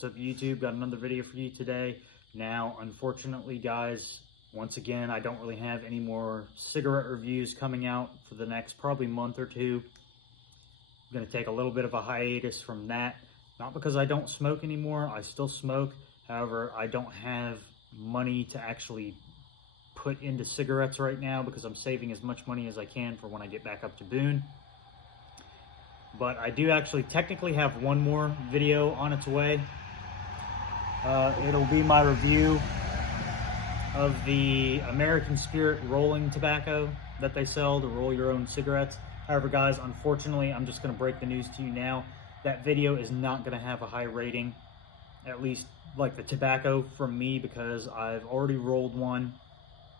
What's up, YouTube? Got another video for you today. Now, unfortunately, guys, once again, I don't really have any more cigarette reviews coming out for the next probably month or two. I'm going to take a little bit of a hiatus from that. Not because I don't smoke anymore. I still smoke. However, I don't have money to actually put into cigarettes right now because I'm saving as much money as I can for when I get back up to Boone. But I do actually technically have one more video on its way. It'll be my review of the American Spirit rolling tobacco that they sell to roll your own cigarettes. However, guys, unfortunately, I'm just going to break the news to you now. That video is not going to have a high rating, at least like the tobacco from me, because I've already rolled one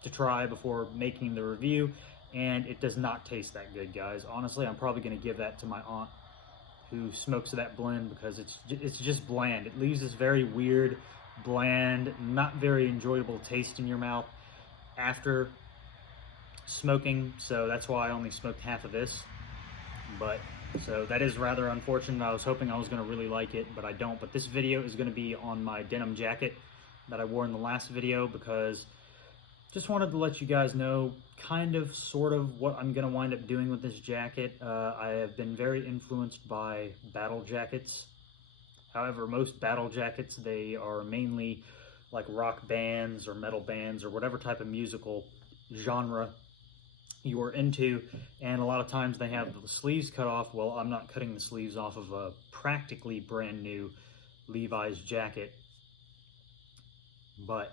to try before making the review, and it does not taste that good, guys. Honestly, I'm probably going to give that to my aunt who smokes that blend because it's just bland. It leaves this very weird, bland, not very enjoyable taste in your mouth after smoking. So that's why I only smoked half of this. But so that is rather unfortunate. I was hoping I was going to really like it, but I don't. But this video is going to be on my denim jacket that I wore in the last video because just wanted to let you guys know kind of sort of what I'm going to wind up doing with this jacket. I have been very influenced by battle jackets. However, most battle jackets, they are mainly like rock bands or metal bands or whatever type of musical genre you are into, and a lot of times they have the sleeves cut off. Well, I'm not cutting the sleeves off of a practically brand new Levi's jacket, but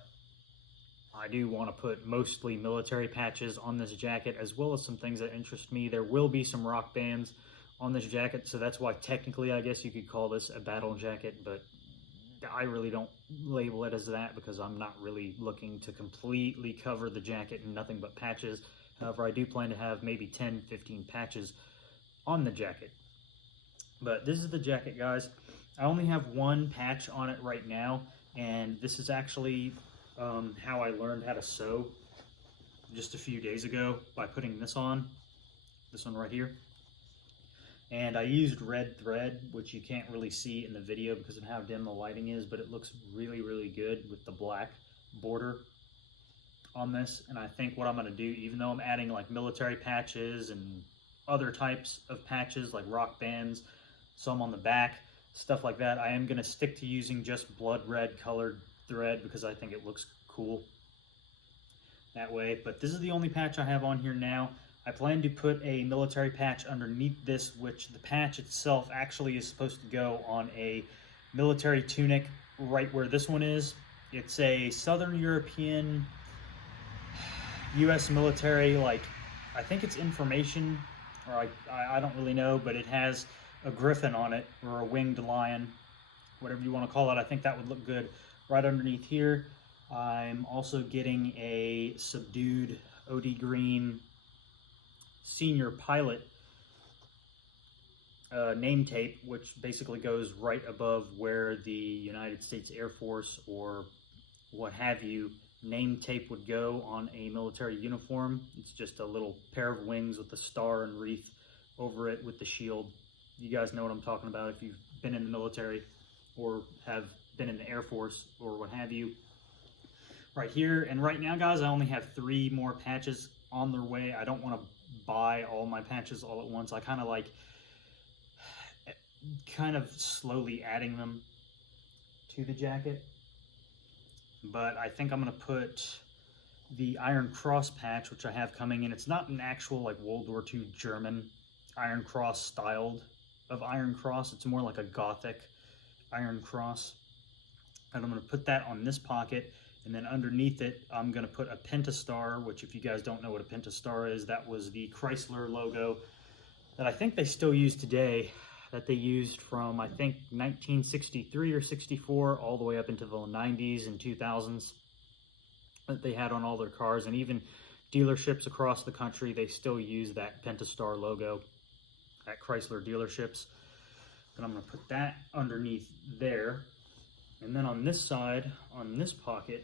I do want to put mostly military patches on this jacket, as well as some things that interest me. There will be some rock bands on this jacket, so that's why technically I guess you could call this a battle jacket, but I really don't label it as that because I'm not really looking to completely cover the jacket in nothing but patches. However, I do plan to have maybe 10, 15 patches on the jacket. But this is the jacket, guys. I only have one patch on it right now, and this is actually how I learned how to sew just a few days ago by putting this on, this one right here. And I used red thread, which you can't really see in the video because of how dim the lighting is, but it looks really, really good with the black border on this. And I think what I'm going to do, even though I'm adding like military patches and other types of patches like rock bands, some on the back, stuff like that, I am going to stick to using just blood red colored thread because I think it looks cool that way. But this is the only patch I have on here now. I plan to put a military patch underneath this, which the patch itself actually is supposed to go on a military tunic right where this one is. It's a Southern European US military, like I think it's information, or I don't really know, but it has a griffin on it, or a winged lion, whatever you want to call it. I think that would look good right underneath here. I'm also getting a subdued OD green senior pilot name tape, which basically goes right above where the United States Air Force or what have you name tape would go on a military uniform. It's just a little pair of wings with the star and wreath over it with the shield. You guys know what I'm talking about if you've been in the military or have been in the Air Force or what have you. Right here, and right now, guys, I only have 3 more patches on their way. I don't want to buy all my patches all at once. I kind of slowly adding them to the jacket. But I think I'm going to put the Iron Cross patch, which I have coming in. It's not an actual like World War II German Iron Cross styled of Iron Cross. It's more like a Gothic Iron Cross. And I'm going to put that on this pocket, and then underneath it I'm going to put a Pentastar, which if you guys don't know what a Pentastar is, that was the Chrysler logo that I think they still use today, that they used from I think 1963 or 64 all the way up into the 90s and 2000s that they had on all their cars, and even dealerships across the country, they still use that Pentastar logo at Chrysler dealerships. And I'm going to put that underneath there. And then on this side, on this pocket,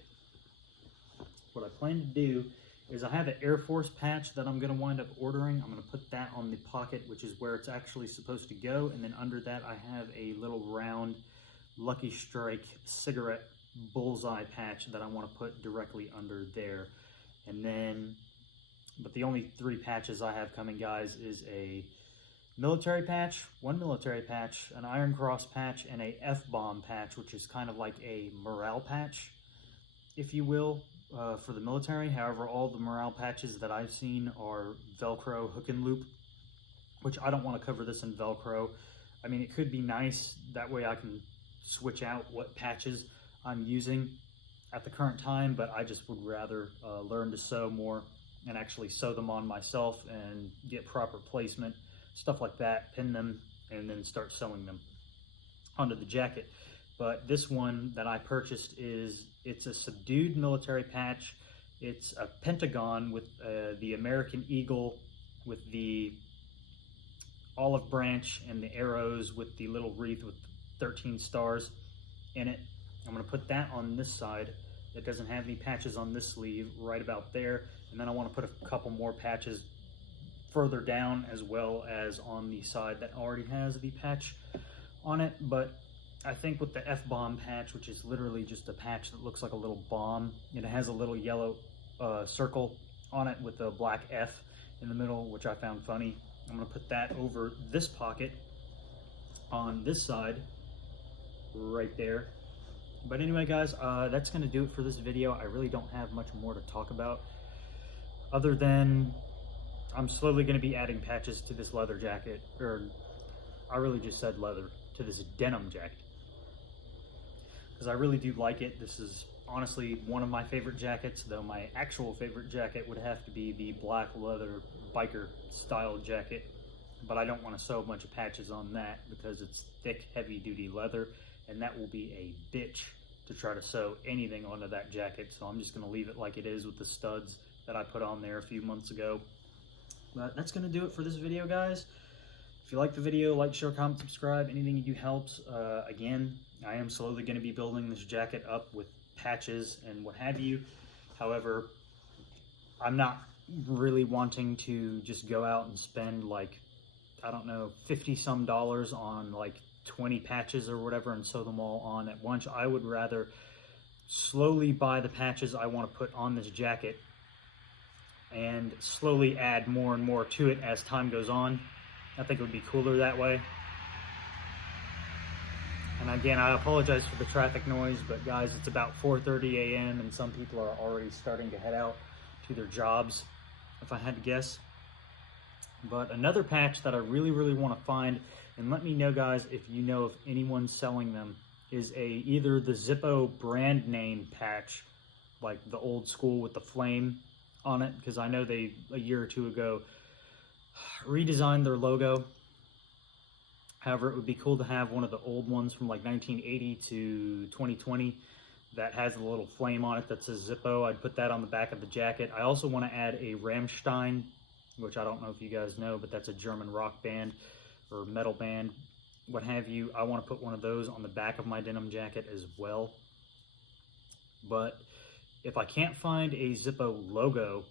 what I plan to do is I have an Air Force patch that I'm going to wind up ordering. I'm going to put that on the pocket, which is where it's actually supposed to go. And then under that, I have a little round Lucky Strike cigarette bullseye patch that I want to put directly under there. And then, but the only 3 patches I have coming, guys, is a military patch, 1 military patch, an Iron Cross patch, and a F-bomb patch, which is kind of like a morale patch, if you will, for the military. However, all the morale patches that I've seen are Velcro hook and loop, which I don't want to cover this in Velcro. I mean, it could be nice, that way I can switch out what patches I'm using at the current time, but I just would rather learn to sew more and actually sew them on myself and get proper placement, stuff like that, pin them, and then start sewing them onto the jacket. But this one that I purchased it's a subdued military patch. It's a pentagon with the American eagle with the olive branch and the arrows with the little wreath with 13 stars in it. I'm gonna put that on this side. It doesn't have any patches on this sleeve, right about there. And then I want to put a couple more patches further down, as well as on the side that already has the patch on it. But I think with the F-bomb patch, which is literally just a patch that looks like a little bomb, and it has a little yellow circle on it with a black F in the middle, which I found funny. I'm gonna put that over this pocket on this side, right there. But anyway, guys, that's gonna do it for this video. I really don't have much more to talk about, other than I'm slowly gonna be adding patches to this leather jacket, or I really just said leather, to this denim jacket, because I really do like it. This is honestly one of my favorite jackets, though my actual favorite jacket would have to be the black leather biker style jacket. But I don't want to sew a bunch of patches on that because it's thick, heavy duty leather, and that will be a bitch to try to sew anything onto that jacket. So I'm just going to leave it like it is with the studs that I put on there a few months ago. But that's going to do it for this video, guys. If you like the video, like, share, comment, subscribe. Anything you do helps. Again, I am slowly going to be building this jacket up with patches and what have you. However, I'm not really wanting to just go out and spend like, I don't know, $50-some on like 20 patches or whatever and sew them all on at once. I would rather slowly buy the patches I want to put on this jacket and slowly add more and more to it as time goes on. I think it would be cooler that way. And again, I apologize for the traffic noise, but guys, it's about 4:30 a.m. and some people are already starting to head out to their jobs, if I had to guess. But another patch that I really want to find, and let me know, guys, if you know of anyone selling them, is either the Zippo brand name patch, like the old school with the flame on it, because I know they, a year or two ago, redesigned their logo. However, it would be cool to have one of the old ones from like 1980 to 2020 that has a little flame on it that says Zippo. I'd put that on the back of the jacket. I also want to add a Rammstein, which I don't know if you guys know, but that's a German rock band or metal band, what have you. I want to put one of those on the back of my denim jacket as well. But if I can't find a Zippo logo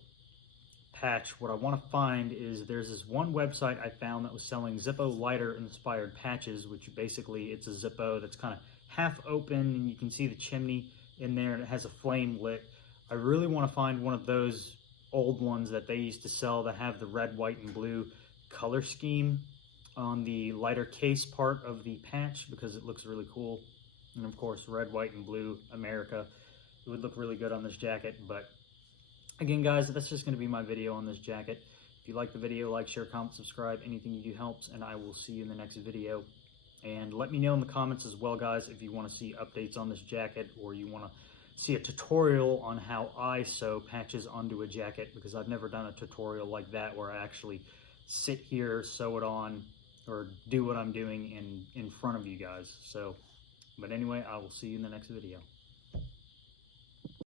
patch, what I want to find is there's this one website I found that was selling Zippo lighter inspired patches, which basically it's a Zippo that's kind of half open and you can see the chimney in there and it has a flame lit. I really want to find one of those old ones that they used to sell that have the red, white, and blue color scheme on the lighter case part of the patch, because it looks really cool. And of course, red, white, and blue, America. It would look really good on this jacket. But again, guys, that's just going to be my video on this jacket. If you like the video, like, share, comment, subscribe. Anything you do helps, and I will see you in the next video. And let me know in the comments as well, guys, if you want to see updates on this jacket, or you want to see a tutorial on how I sew patches onto a jacket, because I've never done a tutorial like that where I actually sit here, sew it on, or do what I'm doing in front of you guys. So, but anyway, I will see you in the next video.